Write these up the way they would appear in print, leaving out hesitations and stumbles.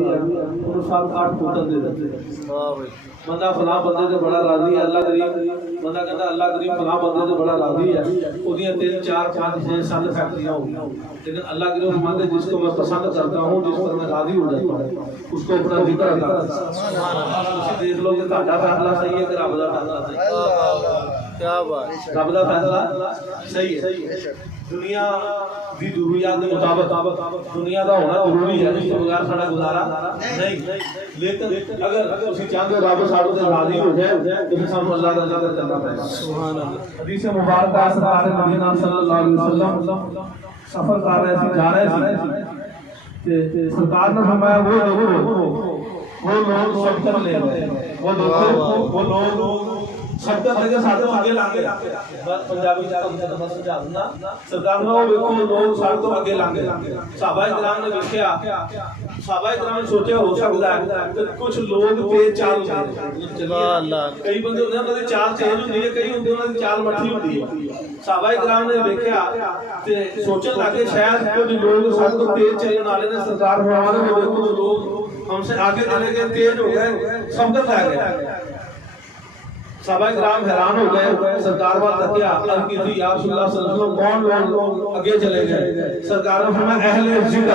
राजी है उन्होंने 7-8 पुत्र दे दिते। बंदा फला बंदे से बड़ा राजी है, अल्लाह करीम बंदा कहता अल्लाह करीम फला बंदे से बड़ा राजी है, उदियां 3 4 5 6 7 फैक्ट्रियां हो गई, लेकिन अल्लाह करीम फरमाते जिसको मैं पसंद करता हूँ, जिस पर मैं राजी हो जाता हूँ, उसको अपना जिक्र अता करता हूं। देख लो कि ਤੁਹਾਡਾ फैसला सही है कि रब दा फैसला सही है। क्या बात, रब दा फैसला सही है। दुनिया की जरूरियात के मुताबिक दुनिया का होना जरूरी है, इसके बगैर साडा गुजारा नहीं। लेकिन अगर तुसीं चाहते हो रब साडे ते राजी हो जाए तो फिर सानू अल्लाह दा जिक्र करना पड़ेगा। सुभान अल्लाह। हदीस मुबारक है सरकार मदीना सल्लल्लाहु अलैहि वसल्लम सफर कर रहे थे, जा रहे थे, सरकार ने फरमाया वो लोग सबक ले रहे, वो लोग सबका लगे साथ आगे लांगे, पंजाबी मैं समझा दूंगा सरकार ने वो लोग साथ तो आगे लांगे। सहाबाए किराम ने देखा, सहाबाए किराम ने सोचा हो सकता है कि कुछ लोग तेज चाल कई बंदे होंगे उन्होंने चाल चेंज होती है, कई होंगे उन्होंने चाल मठी होती है। सहाबाए किराम ने देखा ते सोचने लगे शायद कुछ लोग साथ तो तेज चलने वाले ने, सरकार फरमाते हैं देखो लोग हमसे आगे चले गए, तेज हो गए, सबक लै गए। सहाबाए किराम हैरान हो गए, सरकार वाल तकिया अर्ज की थी या रसूल अल्लाह सल्लल्लाहु अलैहि वसल्लम कौन लोग आगे चले गए? सरकार ने फरमाया अहले जिक्र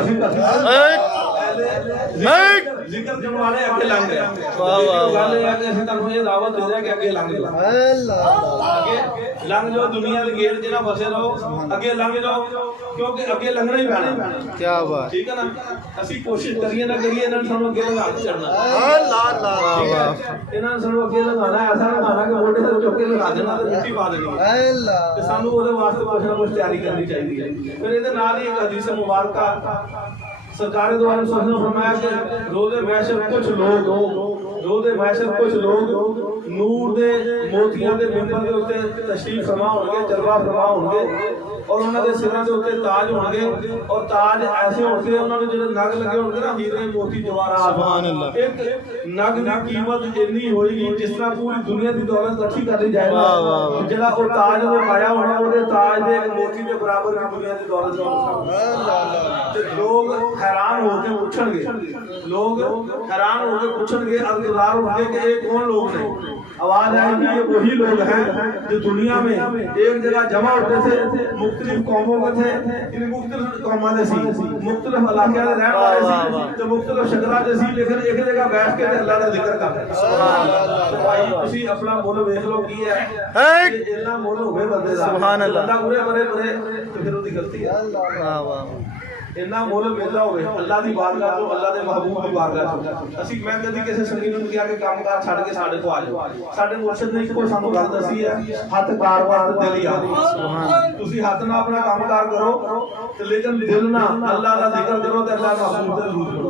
जिक्र करने वाले आगे लंघ गए। वाह वाह, गल है कि ਅਸੀਂ ਤੁਹਾਨੂੰ ਇਹ ਦਾਵਤ ਦੇ ਰਹੇ ਕਿ ਅੱਗੇ ਲੰਘ ਜਾਓ, ਅੱਗੇ ਲੰਘ ਜਾਓ, ਦੁਨੀਆ ਦੇ ਗੇਟ 'ਚ ਨਾ ਫਸੇ ਰਹੋ, ਅੱਗੇ ਲੰਘ ਜਾਓ क्योंकि अगे लंघना ही पैना। क्या बात, ठीक है ना। ਅਸੀਂ कोशिश करिए ना करिए ਇਹਨਾਂ ਨੂੰ ਸਾਨੂੰ ਅੱਗੇ ਲੰਘਾ ਕੇ ਚੜਨਾ। ਇਹਨਾਂ ਨੂੰ ਸਾਨੂੰ ਅੱਗੇ ਲੰਘਾਣਾ, ऐसा लंघाना कि मोटे से चुक के लगा देना ਤੇ ਮਿੱਟੀ ਪਾ ਦੇਣੀ ਹੈ ਤੇ ਸਾਨੂੰ ਉਹਦੇ ਵਾਸਤੇ ਕੁਝ ਨਾ ਕੁਝ ਤਿਆਰੀ ਕਰਨੀ ਚਾਹੀਦੀ ਹੈ। ਫਿਰ ਇਹਦੇ ਨਾਲ ਹੀ ਇੱਕ ਹਦੀਸ ਮੁਬਾਰਕ सरकार द्वारा फरमाया कि रोज़े महशर कुछ लोग नूर दे मोतियां दे मिंबर दे उत्ते तशरीफ फरमा होंगे, जलवा फरमा होंगे और उन्हां दे सिरां दे उत्ते ताज होंगे और ताज ऐसे होंगे उन्हां दे जेड़े नग लगे होंगे ना हीरे मोती जवाहरात। सुभान अल्लाह। एक नग दी कीमत इतनी होएगी जिस तरह पूरी दुनिया दी दौलत इकट्ठी कर ली जाए, जेड़ा ओ ताज वो पाया होना ओदे ताज दे एक मोती दे बराबर दुनिया दी दौलत हो। लोग हैरान होकर पूछणगे, लोग हैरान होकर पूछणगे, इंतजार होंगे कि ये कौन लोग हैं। आवाज आएगी ये वही लोग हैं जो दुनिया में एक जगह जमा होते थे, मुख्तलिफ कौमों के थे, इन मुख्तलिफ कौमां दे सी, मुख्तलिफ इलाके दे रहने वाले सी ते मुख्तलिफ शक्लां दे सी, लेकिन एक जगह बैठ के अल्लाह दा जिक्र करदे। सुभान अल्लाह। भाई तुसी अपना मुल वेख लो की है, इन्ना मुल होवे बंदे दा। सुभान अल्लाह। बंदा उरे मरे ते फिर ओदी गलती है। वाह वाह। इन्ना मुल मिलदा होवे अल्लाह दी बारगाह तो, अल्लाह दे महबूब दी बारगाह तो। ਅਸੀਂ मैं कदी किसी संगी ਨੂੰ ਕਿਹਾ ਕਿ ਕੰਮਕਾਰ ਛੱਡ ਕੇ ਸਾਡੇ ਤੋਂ ਆ ਜਾਓ। ਸਾਡੇ ਮੁਰਸ਼ਿਦ ਨੇ ਇੱਕੋ ਸਾਨੂੰ ਗੱਲ ਦੱਸੀ ਹੈ, ਹੱਥ ਕਾਰਵਾਰ ਤੇ ਦਿਲ ਯਾਦ। ਤੁਸੀਂ ਹੱਥ ਨਾਲ ਆਪਣਾ ਕੰਮਕਾਰ ਕਰੋ ਤੇ ਲੇਕਿਨ ਦਿਲ ਨਾਲ ਅੱਲਾਹ ਦਾ ਜ਼ਿਕਰ ਕਰੋ ਤੇ ਅੱਲਾਹ महबूब ਦਾ ਜ਼ਰੂਰ ਕਰੋ।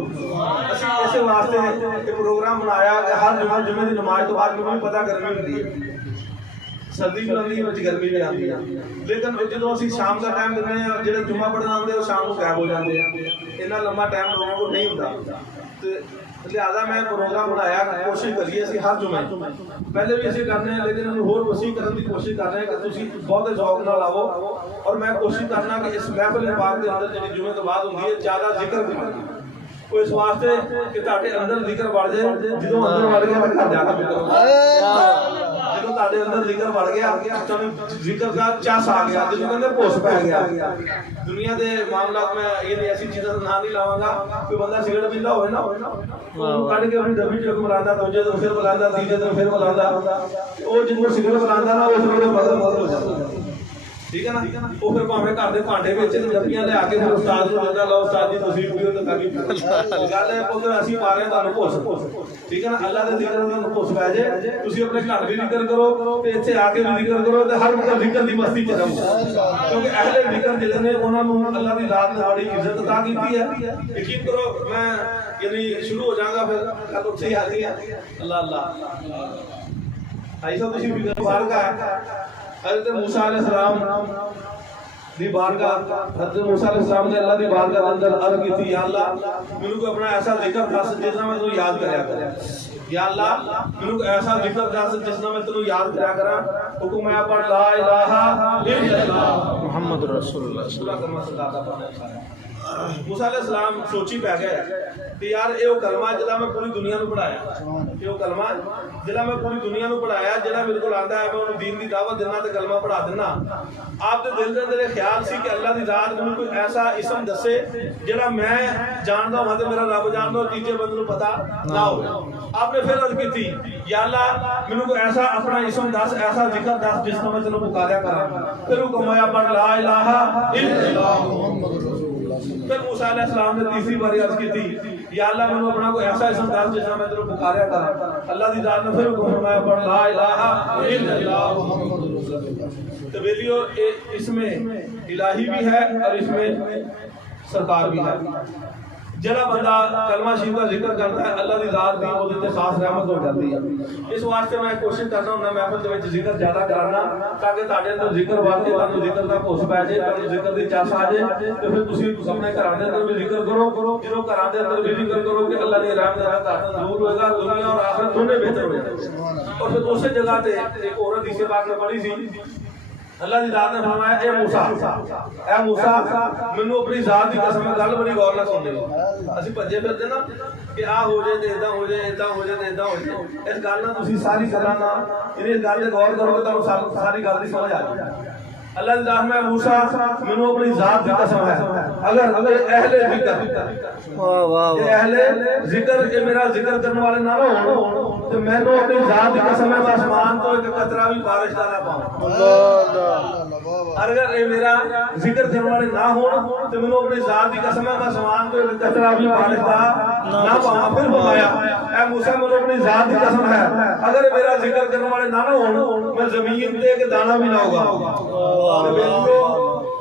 ਅਸੀਂ ਇਸੇ ਵਾਸਤੇ ਇਹ ਪ੍ਰੋਗਰਾਮ ਬਣਾਇਆ ਕਿ ਹਰ ਜੁਮੇ ਦੀ ਨਮਾਜ਼ ਤੋਂ ਬਾਅਦ ਮੈਨੂੰ ਪਤਾ ਗਰਮੀ ਹੁੰਦੀ ਹੈ, सर्दी चलती है, गर्मी भी आती है, लेकिन जो असी शाम का टाइम देते हैं जो जुम्मा पढ़ने आते हैं शाम को गायब हो जाते हैं, इतना लंबा टाइम लोगों को नहीं होता। तो लिहाजा मैं प्रोग्राम बनाया, कोशिश करिए असी हर जुमे, पहले भी असी करने हैं लेकिन होर वसी करने की कोशिश कर रहे हैं कि तुसी बहुत शौक नाल आओ। और मैं कोशिश करना कि इस महफिल पाक के अंदर जी जुमे तो बाद होंगी है ज़्यादा जिक्र भी कोई इस वास्ते कि ताके अंदर जिक्र बढ़ जाए, जो अंदर बढ़ गया मैं ज़्यादा भी करूँ, जो ताके अंदर जिक्र बढ़ गया तब जिक्र का चास आ गया, जो कहते भुस पै गया। दुनिया के मामला में ये ऐसी चीज़ों का नाम नहीं लावांगा, कोई बंदा सिगरेट पींदा होवे ना कट के अपनी डब्बी चुक बुलांदा, दूजे दिन फिर बुलांदा, तीजे दिन फिर बुलांदा, वो जिन्होंने सिगरेट बुलांदा ना उस वेले मदद हो जाता। ठीक है ना। वो फिर भावें घर के भांडे बेच जब्बियां लिया के फिर उस्ताद को देता, लो उस्ताद जी तुसीं पीओ ते मैं भी गल है पुत्र असीं पा रहे तुहानूं भुस। ठीक है ना। अल्लाह दे जिक्र नाल तुहानूं भुस पै जाए, तुसीं अपने घर भी जिक्र करो ते इत्थे आके भी जिक्र करो ते हर वक्त जिक्र दी मस्ती च रहो, क्योंकि अहले जिक्र जिहड़े ने उन्हां नूं अल्लाह दी रात ने बड़ी इज्जत अता कीती है। यकीन करो मैं यानी शुरू हो जाऊंगा फिर कल उत्थे ही आती है। अल्लाह अल्लाह भाई साहब तुसीं भी बारगाह हज़रत मूसा अलैहिस्सलाम दी बारगाह, हज़रत मूसा अलैहिस्सलाम ने अल्लाह दी बारगाह के अंदर अर्ज़ की थी, या अल्लाह मैनूं कोई अपना ऐसा जिक्र दस जिसना मैं तैनूं याद करया करा। या अल्लाह मैनूं कोई ऐसा जिक्र दस जिसना मैं तैनूं याद करया करा। हुक्म है पढ़ ला इलाहा इल्लल्लाह मुहम्मद रसूलुल्लाह। मूसा अलैहिस्सलाम सोची पै गए कि यार ये कलमा जिहड़ा मैं पूरी दुनिया को पढ़ाया, ये कलमा जिहड़ा मैं पूरी दुनिया को पढ़ाया, जिहड़ा मेरे को आंदा है मैं उन्हें दीन की दावत देना तो कलमा पढ़ा देना। आपके दिल के अंदर ख्याल सी कि अल्लाह की रात मैंने कोई ऐसा इसम दसे जिहड़ा मैं जानता होवां ते मेरा रब जानदा और तीजे बंदे नूं पता ना हो। आपने फिर अर्ज की या अल्लाह मैनू कोई ऐसा अपना इसम दस, ऐसा जिक्र दस जिस तरह मैं तेनों पुकारिया करा। फिर हुक्म आया पढ़ ला इलाहा इल्लल्लाह। फिर मूसा अलैहिस्सलाम ने तीसरी बार अर्ज की थी या अल्लाह मैनू अपना कोई ऐसा इसम दस जिस तरह मैं तेनों पुकारिया करा। अल्लाह दी जात ने फिर हुक्म फरमाया पढ़ ला इलाहा इल्लल्लाह। तो बेलियो इसमें इलाही भी है और इसमें सरकार भी है। जरा बंदा कलमा शरीफ का जिक्र करता है अल्लाह की जात दी ओदे ते खास रहमत हो जाती है। इस वास्ते मैं कोशिश करता हूं महफिल दे विच जिक्र ज्यादा कराना ताकि तुहाडे अंदर जिक्र वास्ते तुहानू जिक्र दा होश पै जाए, तुहानू जिक्र दी चास आ जाए ते फिर तुसीं अपने घरां दे अंदर भी जिक्र करो, जिरो घरां दे अंदर भी जिक्र करो कि अल्लाह दी रहमत दा घर दूर होएगा, दुनिया और आखिरत दोनों बेहतर हो जाएगी। और फिर उस जगह ते एक और हदीस पाक में पढ़ी सी अल्लाह की जात ने फरमाया ए मूसा मैनू अपनी जात की कसम गल बड़ी गौर नाल सुन लियो। असि भजे फिरदे ना कि आ हो जाए ते इदां हो जाए, इदां हो जाए ते इदां हो जाए। इस गल नाल तुसीं सारी गल्लां नाल इस गल ते गौर करोगे तुहानू सारी गल दी समझ आ जाएगी। अल्लाह की जात में मूसा मैनू अपनी जात की कसम है अगर अहले जिक्र अहले जिक्र के मेरा जिक्र करने वाले ना हो तो मैनू अपनी जात की कसम है आसमान तो एक कतरा भी बारिश का ना पाऊं। अगर ये मेरा जिक्र करने वाले ना हो तो मैनू अपनी जात की कसम है आसमान तो एक कतरा भी बारिश का ना पाऊं। फिर फरमाया ऐ मूसा मैनू अपनी जात की कसम है अगर मेरा जिक्र करने वाले ना हो मैं जमीन पे एक दाना भी ना होगा।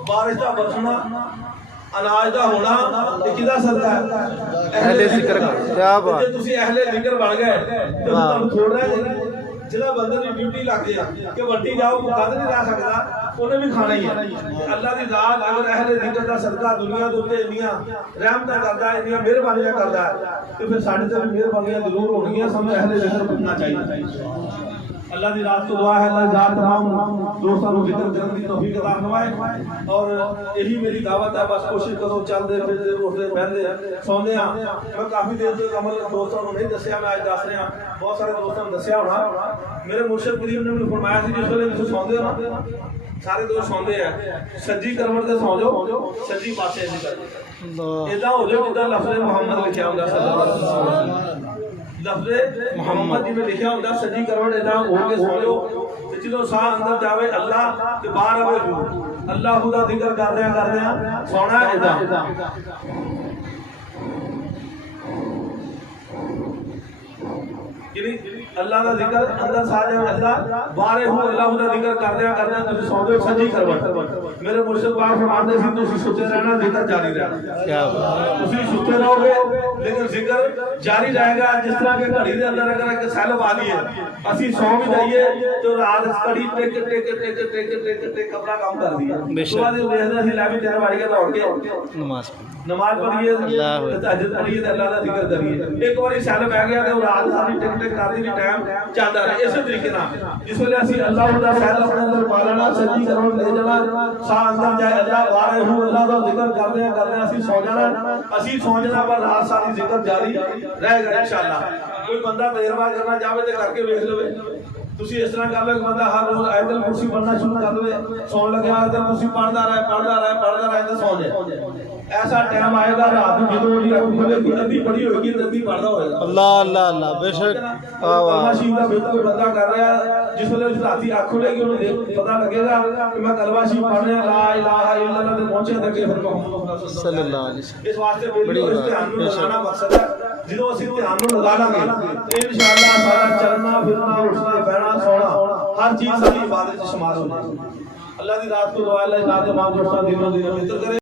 बारिश का बरसना अनाज का होना किदा सदका है अहले जिक्र। क्या बात जे तुसी अहले जिक्र बन गए तो तुहानू थोड़ा जिहड़ा बंदे दी ड्यूटी लग गई कि वड्डी जाओ कद नहीं रह सकदा उन्हें भी खाना ही है। अल्लाह दी जात अगर अहले जिक्र दा सदका दुनिया दे उत्ते इन्नियां रहमतां करदा है, इन्नियां मेहरबानियां करदा है ते फिर साडे ते भी मेहरबानियां जरूर होणगियां। समय अहले जिक्र बनना चाहिए। अल्लाह की रात को दुआ है अल्लाह जात तमाम दोस्तों को जिक्र करने की तौफीक अता फरमाए और यही मेरी दावत है। बस कोशिश करो चलते फिरते उठते बहते सौंदे हाँ। मैं काफ़ी देर तक अमल दोस्तों को नहीं दसिया, मैं आज दस रहा। बहुत सारे दोस्तों ने दसिया होना। मेरे मुर्शिद करीम ने मैंने फरमाया कि जिस वेले तुम सौंदे हो ना सारे दोस्त सौंदे हैं सज्जी करवट से सौ जाओ, सज्जी पासे इदा हो जाओ जिदा लफ्ज़ मुहम्मद लिखा होगा सल्लल्लाहु अलैहि वसल्लम। लफ्ज़ मुहम्मद जी में लिखा होगा सज्जी करवट इदा हो के सो जाओ ते जो साह अंदर जावे अल्लाह ते बाहर आवे रूह। अल्लाह दा जिक्र करदे सोना इदा अल्लाह का जिक्र अंदर सा जाए अल्लाह बाहर हो अल्लाह का जिक्र करदे तुसीं सौ जाओ सज्जी करवट। मेरे मुर्शिद पाक फरमाते सी तुसीं सुते रहना जिक्र जारी रहना। क्या तुसीं सुते रहोगे लेकिन जिक्र जारी रहेगा। जिस तरह के घड़ी के अंदर अगर एक सैलब आ गई है असी सौ भी जाइए तो रात घड़ी टिक टिक टिक टिक टिक टिक अपना काम कर दिया। सुबह देखते असि लै भी 3 बज के दौड़ के नमाज पढ़िए तहज्जुद पढ़िए अल्लाह का जिक्र करिए। एक बार सैलब आ गया तो रात सारी टिक टिक करती भी टाइम चलता रहे। इस तरीके जिस वेले असि अल्लाह दा सैल अपने अंदर पा लेना सज्जी करवट ले जाना साह अंदर जाए अल्लाह बाहर हो अल्लाह का जिक्र करदे असि सौ जाना पर रात सारी जिक्र जारी रहेगा इंशाअल्लाह। कोई बंदा तजर्बा करना चाहे तो करके वेख लवे। तुसी इस तरह कर लो कि बंदा हर रोज आयतल कुर्सी पढ़ना शुरू कर दे सौन लगे आयतल कुर्सी पढ़ता रहे तो सौ जाए। ऐसा टाइम आएगा रात में जो जी अख खुलेगी अद्धी पढ़ी होगी अद्धी पढ़दा होएगा। अल्लाह अल्लाह अल्लाह बेशक कलमा शरीफ का बिल्कुल बंदा कर रहा है जिस वेले उस राती अख खुलेगी उन्हें पता लगेगा कि मैं कलमा शरीफ पढ़ रहा ला इलाहा इल्लल्लाह ते पहुंचे तक फिर मोहम्मद सल्लल्लाहु अलैहि वसल्लम। इस वास्ते बिल्कुल इस ध्यान में लगाना मकसद है। जो असि ध्यान में लगा लांगे तो इंशाअल्लाह सारा चलना फिरना उठना बैठना सोना हर चीज सारी इबादत में शुमार हो जाएगी। अल्लाह की रात को दुआ अल्लाह की रात तमाम दोस्तों दिनों मित्र करे।